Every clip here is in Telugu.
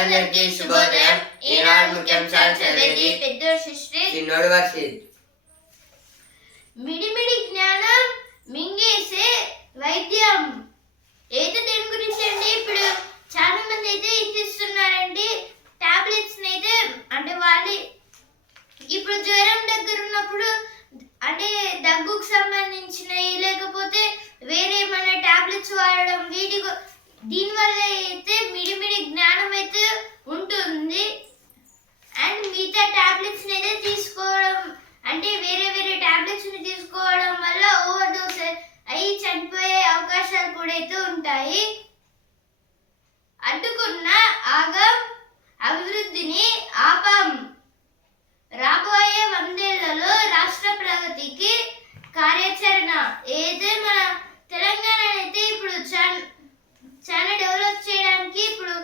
అందరికీ శుభోదయం. ఈనాడు ముఖ్యాంశాలు చదివేది పెద్దోడు సృష్టి, చిన్నోడు వర్షిత్. మిడిమిడి జ్ఞానం మింగేసే వైద్యం. అయితే దేని గురించి అండి? ఇప్పుడు చాలా మంది అయితే ఇచ్చిస్తున్నారండి టాబ్లెట్స్ అయితే. అంటే వాళ్ళు ఇప్పుడు జ్వరం దగ్గర ఉన్నప్పుడు అంటే దగ్గుకు సంబంధించినవి లేకపోతే వేరే మన టాబ్లెట్స్ వాడడం, దీనివల్ల అయితే మిడిమిడి జ్ఞానం అయితే ఉంటుంది. అండ్ మిగతా టాబ్లెట్స్ అయితే తీసుకోవడం అంటే వేరే వేరే టాబ్లెట్స్ తీసుకోవడం వల్ల ఓవర్ డోస్ అయ్యి చనిపోయే అవకాశాలు కూడా అయితే ఉంటాయి. అడ్డుకున్న ఆగం అభివృద్ధిని ఆపం. రాబోయే 100 ఏళ్లలో రాష్ట్ర ప్రగతికి కార్యాచరణ. ఏదే మన తెలంగాణ అయితే ఇప్పుడు చాలా డెవలప్ చేయడానికి ఇప్పుడు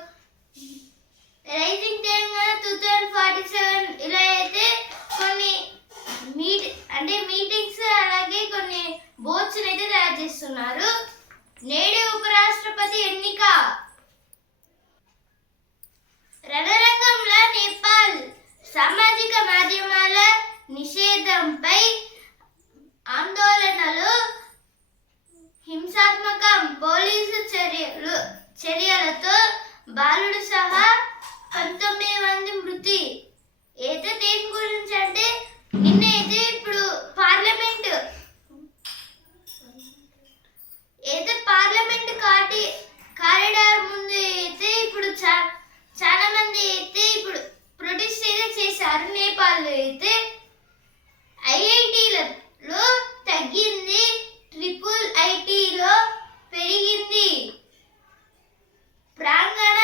రైజింగ్ తెలంగాణ 2047 ఇలా అయితే కొన్ని మీటింగ్స్ అలాగే కొన్ని బోర్డ్స్ అయితే తయారు చేస్తున్నారు. నేడు ఉపరాష్ట్రపతి ఎన్నిక. రణరంగంలో నేపాల్ సామాజిక మాధ్యమాల నిషేధంపై ఆందోళనలు. హింసాత్మక పోలీసు చర్యలతో బాలుడు సహా 19 మంది మృతి. అయితే దేని గురించి అంటే నిన్నైతే ఇప్పుడు పార్లమెంట్ కారిడార్ ముందు అయితే ఇప్పుడు చాలా మంది అయితే ఇప్పుడు ప్రొటెస్ట్ అయితే చేశారు. నేపాల్ అయితే ఐఐటీలలో తగ్గింది, ట్రిపుల్ ఐటీలో పెరిగింది. ప్రాంగణ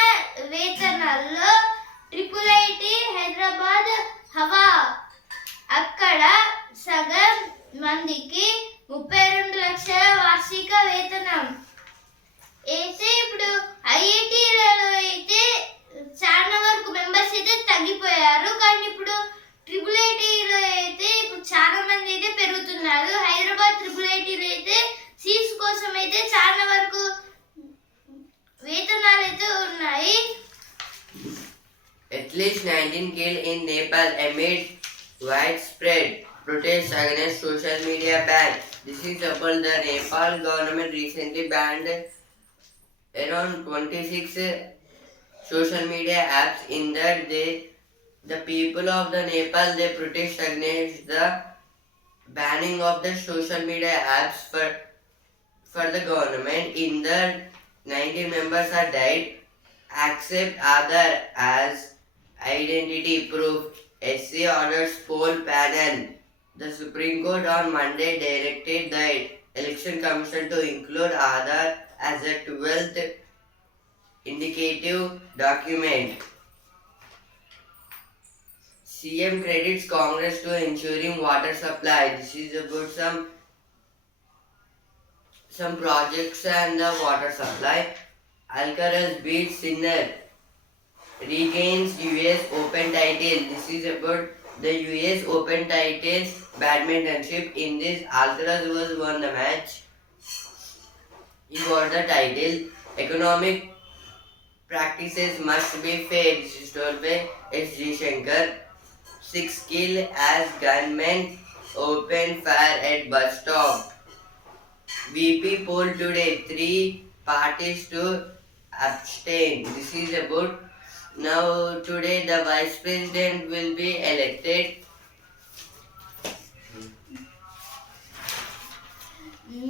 వేతనాల్లో ట్రిపుల్ ఐటీ హైదరాబాద్ హవా. అక్కడ సగం మందికి 32 లక్షల వార్షిక వేతనం. అయితే ఇప్పుడు ఐఐటీలలో అయితే చాలా వరకు మెంబర్స్ అయితే తగ్గిపోయారు. కానీ ఇప్పుడు ట్రిపుల్ ఐటీలో అయితే ఇప్పుడు చాలా మంది అయితే పెరుగుతున్నారు. హైదరాబాద్ ట్రిపుల్ ఐటీలో అయితే సీట్స్ కోసం అయితే చాలా వరకు వేతనాలు అయితే ఉన్నాయి. At least 19 killed in Nepal amid widespread protests against social media ban. This is about the Nepal government recently banned around 26 social media apps. In that the people of the Nepal they protest against the banning of the social media apps for the government. In that 19 members are died. Accept Aadhaar as identity proof. SC orders poll panel. The Supreme Court on Monday directed the Election Commission to include Aadhaar as a 12th indicative document. CM credits Congress to ensuring water supply. This is about some projects and the water supply. Alcaraz beats Sinner, regains US Open title. This is about the US Open title badmintonship. In this, Alcaraz won the match. He got the title. Economic practices must be fair. This is told by S.G. Shankar. 6 killed as gunmen open fire at bus stop. VP poll today. 3 parties to abstain. This is about now today the vice president will be elected.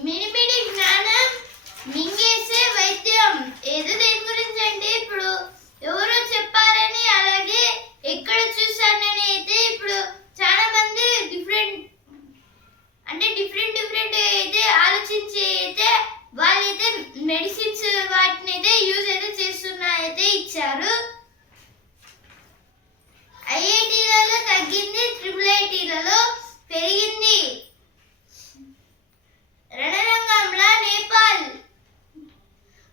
మిడిమిడి జ్ఞానం మింగేసే వైద్యం. ఏదో దేని గురించి అంటే ఇప్పుడు ఎవరో చెప్పారని అలాగే ఎక్కడ చూసానని అయితే ఇప్పుడు చాలా మంది డిఫరెంట్ అయితే ఆలోచించి అయితే వాళ్ళైతే మెడిసిన్స్ వాటిని అయితే యూజ్ అయితే చేస్తున్నా అయితే ఇచ్చారు. ఐఐటీలలో తగ్గింది, ట్రిపుల్ ఐటీలలో పెరిగింది. రణరంగంలో నేపాల్.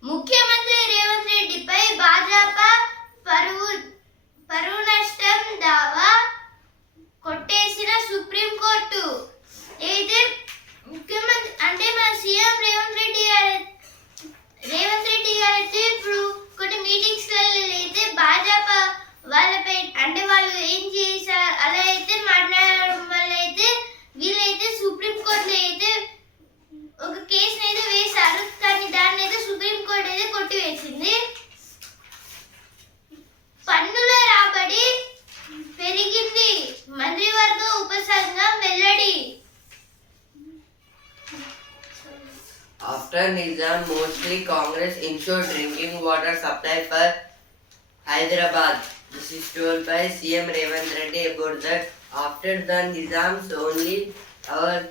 ముఖ్యమంత్రి రేవంత్ రెడ్డిపై భాజపా పరువు నష్టం దావా కొట్టేసిన సుప్రీంకోర్టు. అయితే ముఖ్యమంత్రి అంటే మన సీఎం రేవంత్ రెడ్డి గారు అయితే ఇప్పుడు కొన్ని మీటింగ్స్ అయితే Bhajapa After Nizam, mostly Congress ensured drinking water supply for Hyderabad. This is told by CM Revanth Reddy about that. After the Nizams, only our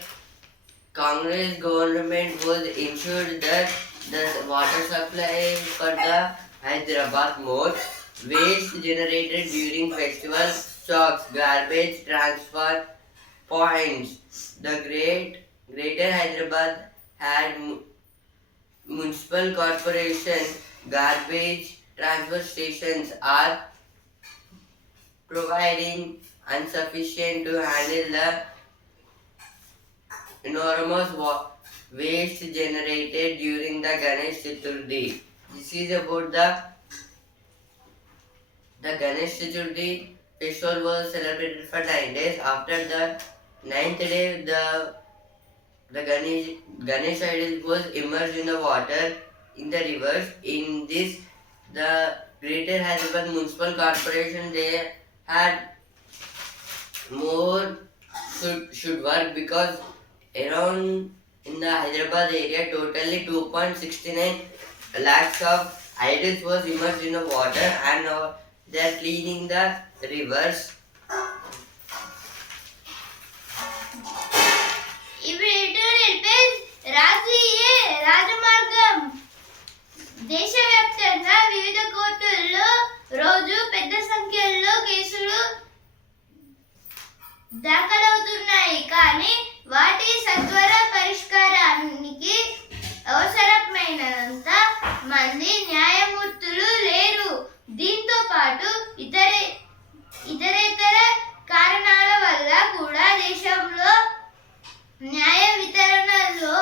Congress government was ensured that the water supply for the Hyderabad. More waste generated during festival shocks, garbage transfer points. The Greater Hyderabad had municipal corporation garbage transfer stations are providing insufficient to handle the enormous waste generated during the Ganesh Chaturthi. This is about the Ganesh Chaturthi festival was celebrated for 9 days. After the 9th day, the Ganesh idol was immersed in the water in the rivers. In this, the Greater Hyderabad Municipal Corporation they had more should work because around in the Hyderabad area totally 2.69 lakhs of idols was immersed in the water and now they are cleaning the rivers. రాజీయ రాజమార్గం దేశవ్యాప్తంగా వివిధ కోర్టుల్లో రోజు పెద్ద సంఖ్యలో కేసులు దాఖలవుతున్నాయి కానీ వాటి సత్వర పరిష్కారానికి అవసరమైనంత మంది న్యాయమూర్తులు లేరు. దీంతో పాటు ఇతరేతర కారణాల వల్ల కూడా దేశంలో న్యాయ వితరణలో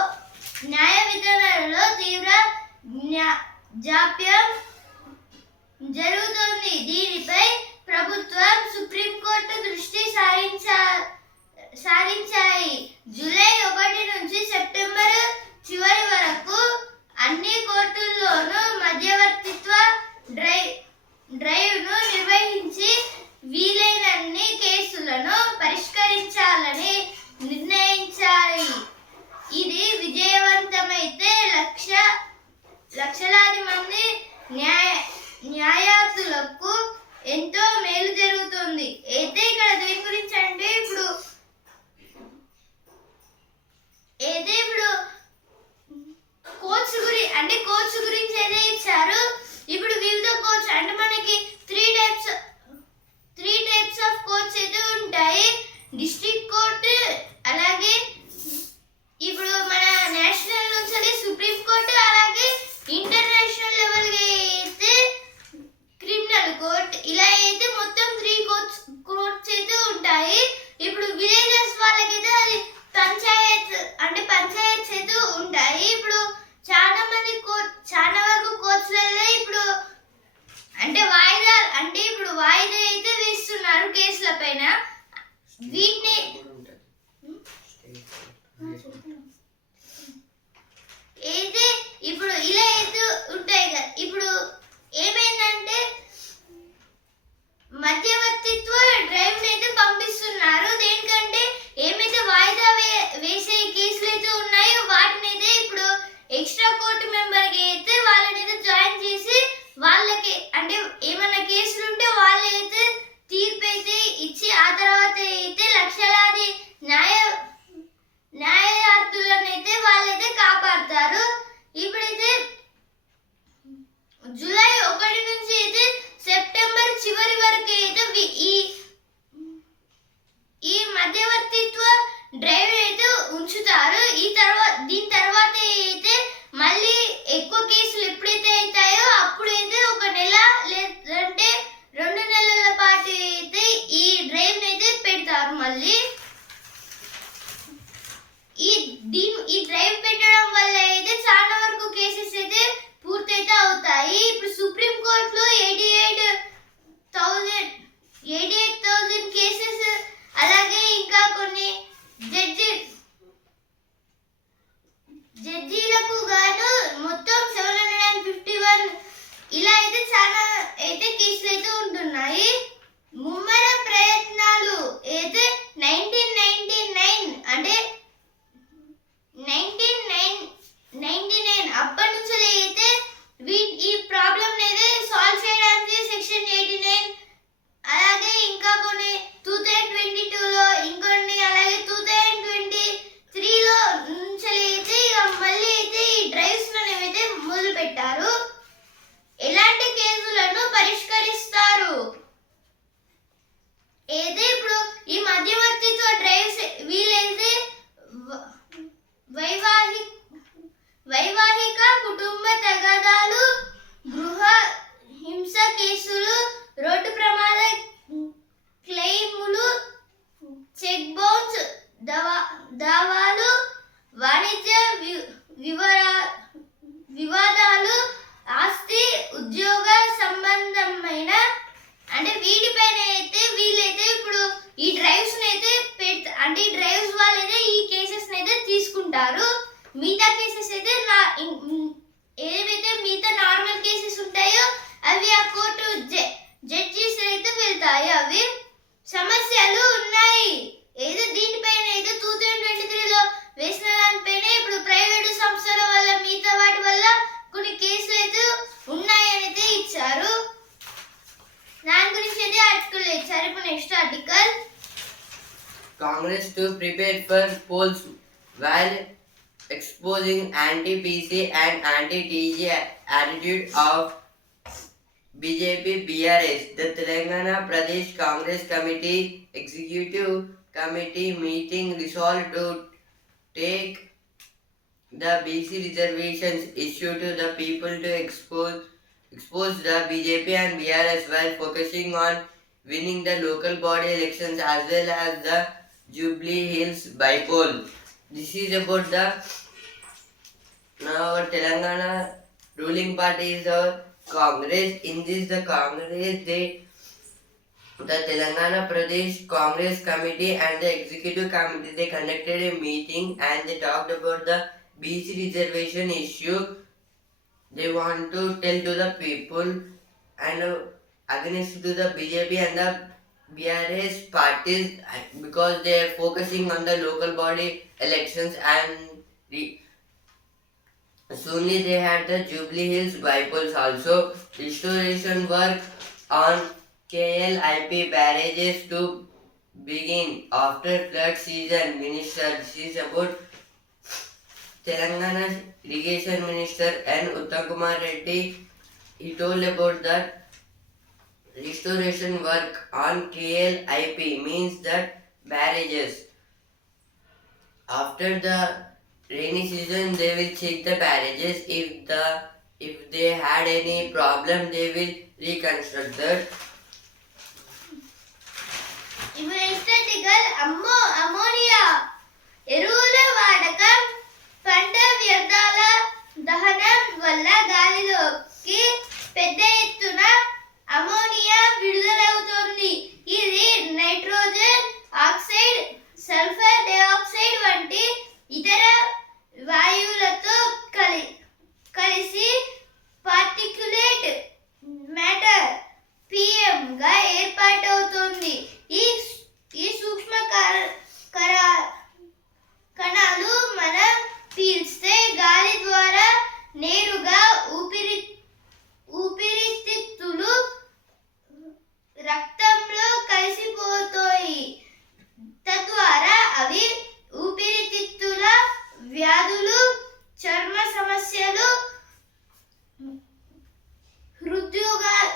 తీవ్ర జాప్యం జరుగుతోంది. దీనిపై ప్రభుత్వం సుప్రీంకోర్టు దృష్టి సారించాయి. జూలై 1 నుంచి సెప్టెంబర్ చివరి వరకు అన్ని కోర్టుల్లోనూ మధ్యవర్తిత్వ డ్రైవ్ను నిర్వహించి వీలైనన్ని కేసులను పరిష్కరించాలని నిర్ణయించాయి. ఇది విజయవంతమైతే లక్షలాది మంది న్యాయార్థులకు ఎంతో మేలు జరుగుతుంది. అయితే ఇక్కడ దేని గురించి అంటే ఇప్పుడు కోచ్ గురించి అయితే ఇచ్చారు. ఇప్పుడు వివిధ కోచ్ అంటే మనకి త్రీ టైప్స్ ఆఫ్ కోర్ట్స్ అయితే ఉంటాయి. డిస్ట్రిక్ట్ కోర్ట్, అలాగే ఇప్పుడు మన నేషనల్ నుంచి సుప్రీం కోర్టు, అలాగే ఇంటర్నేషనల్ లెవెల్ అయితే క్రిమినల్ కోర్ట్. ఇలా అయితే మొత్తం 3 కోర్ట్స్ అయితే ఉంటాయి. ఇప్పుడు విలేజెస్ వాళ్ళకైతే అది పంచాయత్స్ అయితే ఉంటాయి. ఇప్పుడు చాలా వరకు కోర్ట్స్లలో ఇప్పుడు వాయిదా అయితే వేస్తున్నారు కేసుల పైన. వీటిని అయితే ఇప్పుడు ఇలా అయితే ఉంటాయి కదా. ఇప్పుడు ఏమైందంటే మధ్యవర్తిత్వ డ్రైవ్ అయితే పంపిస్తున్నారు. దేనికంటే ఏమైతే వాయిదా వేసే కేసులు అయితే ఉన్నాయో వాటిని అయితే ఇప్పుడు ఎక్స్ట్రా కోర్టు మెంబర్కి అయితే వాళ్ళని అయితే జాయిన్ చేసి వాళ్ళకి ఏమైనా కేసులు ఉంటే వాళ్ళైతే తీర్పు అయితే ఇచ్చి ఆ తర్వాత అయితే లక్షలాది న్యాయార్థులను అయితే వాళ్ళైతే కాపాడతారు. ఇప్పుడైతే ఇచ్చారు. ఇప్పుడు next article. Congress to prepare for polls while exposing anti-PC and anti-TG attitude of BJP BRS. The Telangana Pradesh Congress Committee Executive Committee meeting resolved to take the BC reservations issue to the people to expose the BJP and BRS while focusing on winning the local body elections as well as the Jubilee Hills bypoll. This is about the now our Telangana ruling party is our Congress. In this the Congress the Telangana Pradesh Congress Committee and the Executive Committee they conducted a meeting and they talked about the BC reservation issue. They want to tell to the people and against to the BJP and the BRS parties because they are focusing on the local body elections and soonly they had the Jubilee Hills bypolls also. Restoration work on KLIP barrages to begin after flood season. Minister, this is about Telangana Irrigation Minister N. Uttam Kumar Reddy. He told about that restoration work on KLIP means that barrages. After the rainy season, they will check the barrages. If they had any problem, they will reconstruct that. ఇప్పుడు నెక్స్ట్ ఆర్టికల్. అమోనియా ఎరువుల వాడకం పంట వ్యర్థాల దహనం వల్ల గాలిలోకి పెద్ద ఎత్తున అమోనియా విడుదలవుతోంది. ఇది నైట్రోజన్ ఆక్సైడ్, సల్ఫర్ డయాక్సైడ్ వంటి ఇతర వాయువులతో కలిసి పార్టిక్యులేట్ మ్యాటర్ PM గా ఏర్పాటవుతోంది. ఈ సూక్ష్మ కణాలు మనం పీల్స్తే గాలి ద్వారా నేరుగా ఊపిరితిత్తులు రక్తంలో కలిసిపోతాయి. తద్వారా అవి ఊపిరితిత్తుల వ్యాధులు, చర్మ సమస్యలు, హృద్రోగాలు,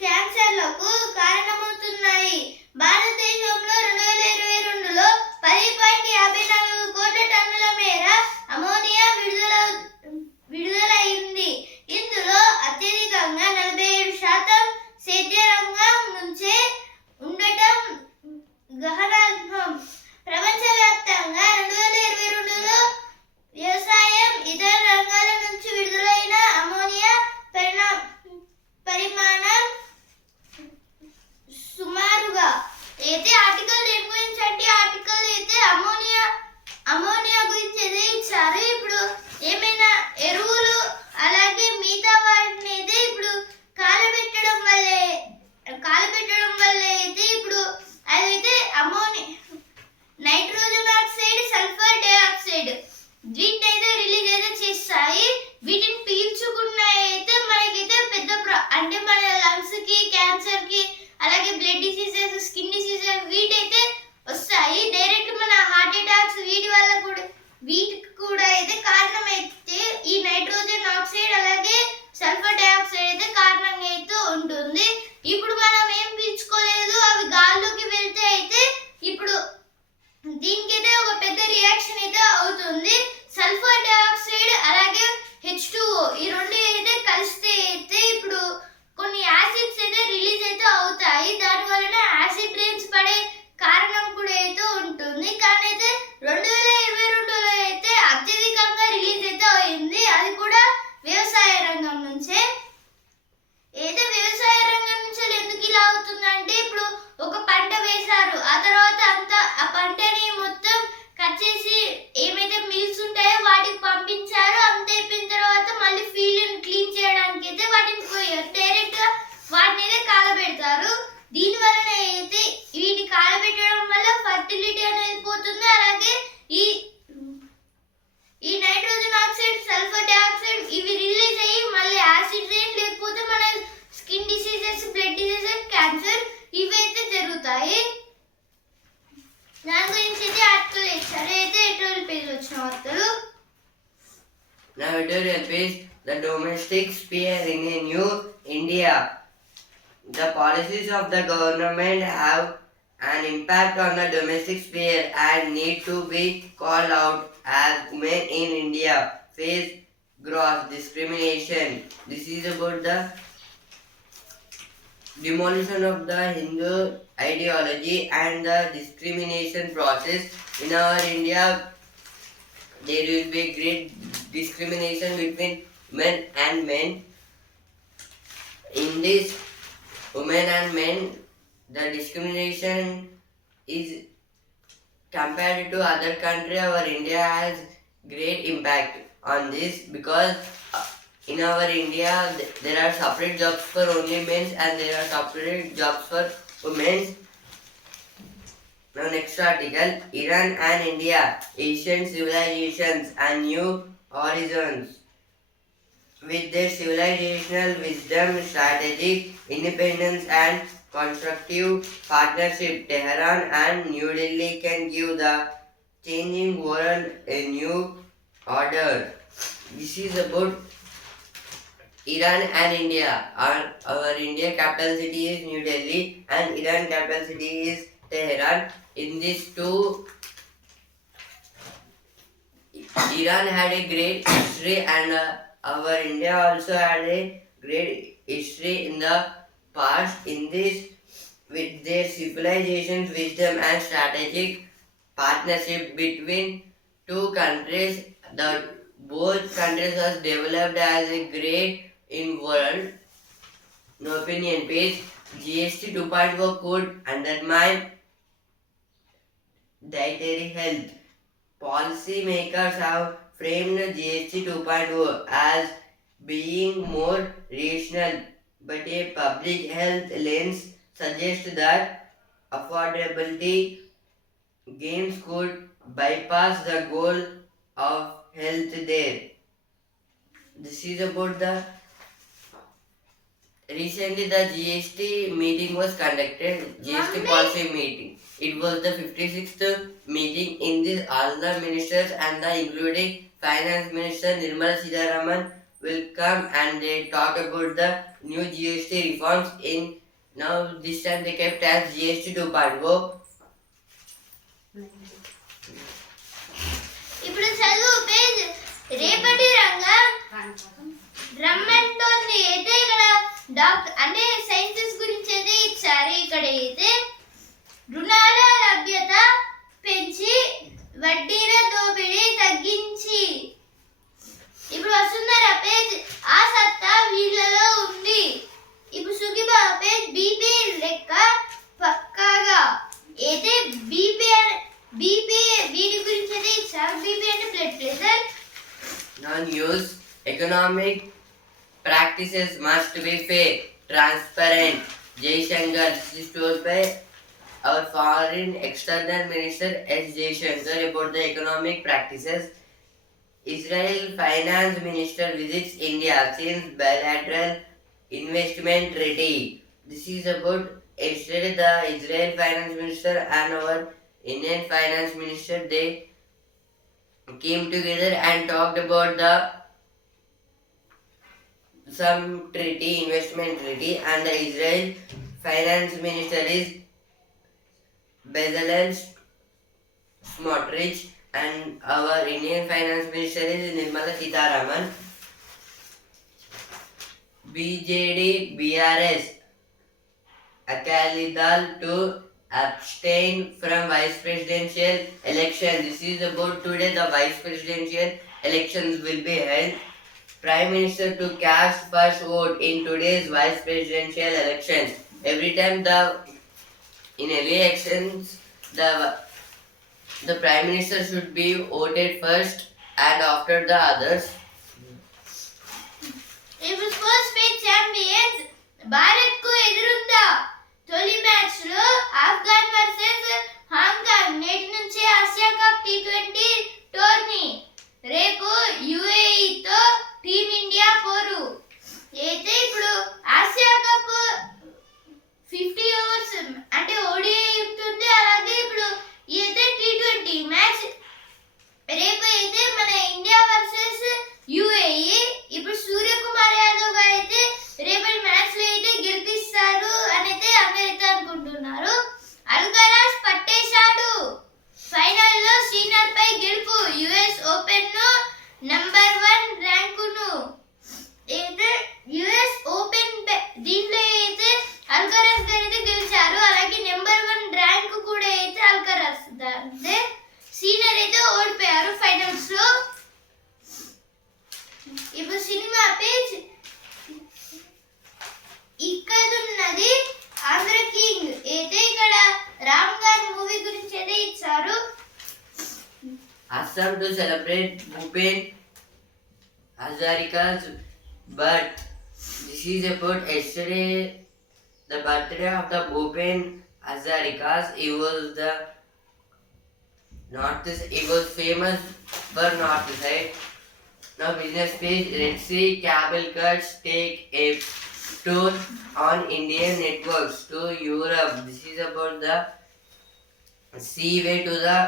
క్యాన్సర్లకు కారణమవుతున్నాయి. భారతదేశంలో 2022లో 10.54 కోట్ల టన్నుల మేర అమోనియా విడుదలైంది. ఇందులో అత్యధికంగా 47% సేద్య రంగం నుంచే ఉండటం గమనార్హం. ప్రపంచవ్యాప్తంగా 2022లో వ్యవసాయం, ఇతర రంగాల నుంచి విడుదలైన అమోనియా పరిమాణం సుమారుగా అయితే ఆర్టికల్ దేని గురించి అంటే ఆర్టికల్ అయితే అమోనియా గురించి అయితే ఇచ్చారు. ఇప్పుడు ఏమైనా ఎరువులు అలాగే మిగతా వాటిని అయితే ఇప్పుడు కాలబెట్టడం వల్ల అయితే ఇప్పుడు అదైతే నైట్రోజన్ ఆక్సైడ్, సల్ఫర్ డయాక్సైడ్ వీటిని అయితే రిలీజ్ అయితే చేస్తాయి. వీటిని పీల్చుకున్న అయితే మనకైతే పెద్ద అంటే మన లంగ్స్ కి, క్యాన్సర్ కి, అలాగే బ్లడ్ డిసీజెస్, స్కిన్ డిసీజెస్ వీటైతే వస్తాయి. డైరెక్ట్ మన హార్ట్ అటాక్స్ వీటికి కూడా అయితే కారణమైతే ఈ నైట్రోజన్ ఆక్సైడ్ అలాగే సల్ఫర్ డయాక్సైడ్ అయితే కారణంగా అయితే ఉంటుంది. ఇప్పుడు మనం ఏం పీల్చుకోలేదు, అవి గాల్లోకి వెళ్తే అయితే ఇప్పుడు దీనికైతే ఒక పెద్ద రియాక్షన్ అయితే అవుతుంది. సల్ఫర్ డయాక్సైడ్ అలాగే H2O ఈ రెండు అయితే కలిస్తే అయితే ఇప్పుడు కొన్ని యాసిడ్స్ అయితే రిలీజ్ అయితే అవుతాయి. దాని వలన యాసిడ్ రైన్స్ పడే కారణం కూడా అయితే ఉంటుంది. కానీ అయితే 2022లో అయితే అత్యధికంగా రిలీజ్ అయితే అయింది. అది కూడా వ్యవసాయ రంగం నుంచే. అయితే వ్యవసాయ రంగం నుంచి ఎందుకు ఇలా అవుతుందంటే ఇప్పుడు ఒక పంట వేశారు, ఆ తర్వాత అంతా ఆ పంటని మొత్తం కట్ చేసి ఏమైతే మిల్స్ ఉంటాయో వాటికి పంపించారు. అంత అయిపోయిన తర్వాత మళ్ళీ ఫీల్డ్ క్లీన్ చేయడానికి అయితే వాటిని పోయారు. డైరెక్ట్ గా వాటిని అయితే కాలబెడతారు. దీని వలన అయితే వీటి కాలబెట్టడం వల్ల ఫర్టిలిటీ అనేది పోతుంది. అలాగే ఈ నైట్రోజన్ ఆక్సైడ్, సల్ఫర్ డయాక్సైడ్ ఇవి రిలీజ్ అయ్యి మళ్ళీ యాసిడ్ రైన్ లేకపోతే మన స్కిన్ డిసీజెస్, బ్లడ్ ఇవైతే జరుగుతాయి. దాని గురించి అయితే ఆర్టికల్ ఇచ్చారు. అయితే ఎటువంటి పేజ్ వచ్చిన వార్తలు. Now editorial page, the domestic sphere in a new India. The policies of the government have an impact on the domestic sphere and need to be called out as women in India face gross discrimination. This is about the demolition of the Hindu ideology and the discrimination process. In our India, there will be great discrimination between men and men. In this women and men, the discrimination is compared to other country. Our India has great impact on this because in our India there are separate jobs for only men and there are separate jobs for women. Now next article, Iran and India, ancient civilizations and new horizons. With their civilizational wisdom, strategic independence and constructive partnership, Tehran and New Delhi can give the changing world a new order. This is about Iran and India. Our India capital city is New Delhi and Iran capital city is Tehran. In these two, Iran had a great history and our India also had a great history in the past. In this, with their civilization's wisdom and strategic partnership between two countries, the both countries was developed as a great in world. No opinion page, GST 2.0 could undermine dietary health. Policy makers have framed GST 2.0 as being more rational, but a public health lens suggests that affordability gains could bypass the goal of health there. This is about the recently the GST meeting was conducted, GST policy meeting. It was the 56th meeting. In this, all the ministers and the including Finance Minister Nirmala Sitharaman will come and they talk about the new GST reforms. In now this time they kept as GST 2.0. ఇప్పుడు చదువు పేజ్. రేపటి రంగం రమ్మంటోంది. అయితే ఇక్కడ డాక్టర్ అంటే సైన్సెస్ గురించి అయితే ఇచ్చారు. ఇక్కడ అయితే రుణాల లభ్యత పెంచి వడ్డీల దోపిడీ తగ్గించి. ఇప్పుడు వస్తుందరా పేజ్. ఆ సత్తా వీళ్ళలో ఉంది. ఇప్పుడు సుఖిబా పేజ్. బీపీ లెక్క పక్కాగా అయితే బీపీ వీటి గురించి అయితే ఇచ్చారు. బీపీ అంటే blood pressure. Now news, economic practices must be fair, transparent. Jaishankar, this is told by our foreign external minister S. Jaishankar about the economic practices. Israel finance minister visits India since bilateral investment treaty. This is about yesterday the Israel finance minister and our Indian finance minister, they came together and talked about the some treaty, investment treaty, and the Israel finance minister is Bezalel Smotrich and our Indian finance minister is Nirmala Sitharaman. BJD BRS Akalidal to abstain from vice presidential election. This is about today the vice presidential elections will be held. Prime Minister to cast first vote in today's vice presidential elections. Every time in elections the Prime Minister should be voted first and after the others. ఇప్పుడు స్పోర్ట్స్ పేజ్. ఛాంపియన్స్ భారత్ కు ఎదురుందా. తొలి మ్యాచ్ లో ఆఫ్ఘన్ వర్సెస్ హాంకాంగ్. నేటి నుంచి ఆసియా కప్ T20 టోర్నీ. రేపు UAE తో టీమిండియా పోరు. అయితే ఇప్పుడు ఆసియా కప్ 50 ఓవర్స్ దీంట్లో అయితే అల్కరాజ్ గారు అయితే గెలిచారు. అలాగే నెంబర్ 1 ర్యాంక్ కూడా అయితే అల్కరాజ్ అంటే సీనియర్ అయితే ఓడిపోయారు ఫైనల్స్ లో. ఇప్పుడు సినిమా పేజ్ ఇక్కడ ఉన్నది ఆంధ్ర కింగ్ అయితే ఇక్కడ రామ్ గారి మూవీ గురించి అయితే ఇచ్చారు. Assam to celebrate Bhupen Hazarika's birth. This is about yesterday, the birthday of the Bhupen Hazarikas. He was famous for north side. Now business page, Red Sea cable cars take a tour on Indian networks to Europe. This is about the seaway to the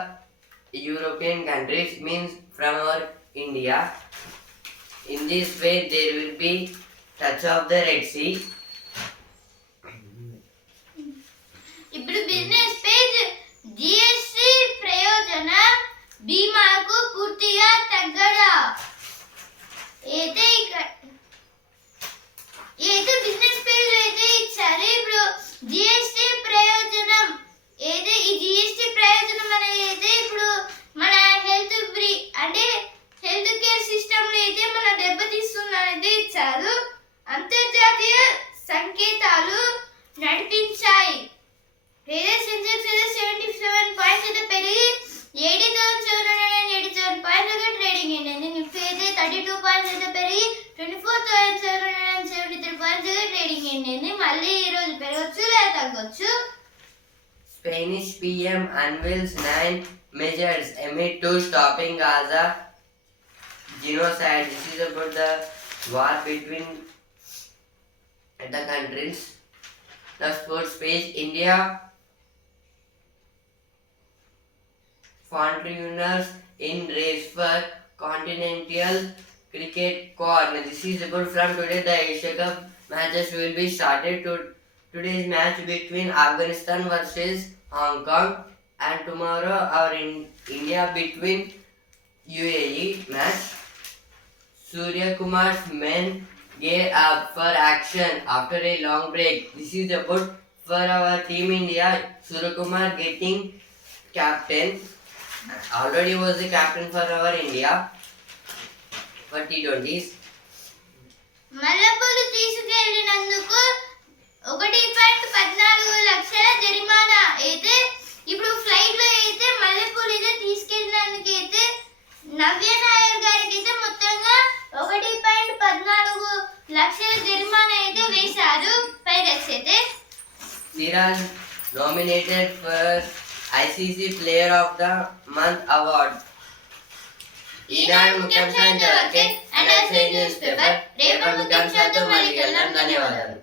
European countries, means from our India. In this way there will be touch of the Red Sea. ఇప్పుడు బిజినెస్ పేజ్ జిఎస్టి ప్రయోజన బీమాకు పూర్తిగా తగ్గదా అయితే బిజినెస్ పేజ్ అయితే ఇచ్చారు. ఇప్పుడు జిఎస్టి ప్రయోజనం అయితే ఈ జిఎస్టి ప్రయోజనం అనేది అయితే ఇప్పుడు మన హెల్త్ కేర్ సిస్టమ్ అయితే మన దెబ్బతీస్తుంది అనేది ఇచ్చారు. అంతర్జాతీయ సంకేతాలు నడిపించాయి. సెన్సెక్స్ అయితే 77 పాయింట్స్ అయితే పెరిగి 80,787 పాయింట్లుగా ట్రేడింగ్ అయింది. నిఫ్టీ అయితే 32 పాయింట్స్ అయితే పెరిగి 24,773 పాయింట్స్గా ట్రేడింగ్ అయింది. మళ్ళీ ఈ రోజు పెరగచ్చు లేదా తగ్గొచ్చు. Spanish PM unveils 9 measures amid to stopping Gaza genocide. This is about the war between the countries. The sports page, India frontrunners in race for continental cricket squad. This is about from today. The Asia Cup matches will be started. Today's match between Afghanistan versus Hong Kong, and tomorrow our India between UAE match. Surya Kumar's men gear up for action after a long break. This is about for our team India. Surya Kumar getting captain. Already was the captain for our India for T20s. మల్లెపూలు తీసుకెళ్లినందుకు 1.14 లక్షల జరిమానా అయితే ఇప్పుడు ఫ్లైట్ లో అయితే మల్లెపూలు అయితే తీసుకెళ్ళినందుకు అయితే నవ్య నాయర్ గారికి అయితే మొత్తంగా 1.14 లక్షల జరిమానా అయితే వేశారు పైరట్స్ అయితే. Siraj nominated for ICC Player of the Month award. ఈనాడు ముఖ్యాంశాలు అండ్ న్యూస్ పేపర్ రేపటి ముఖ్యాంశాలతో మళ్ళీ కలుద్దాం. ధన్యవాదాలు.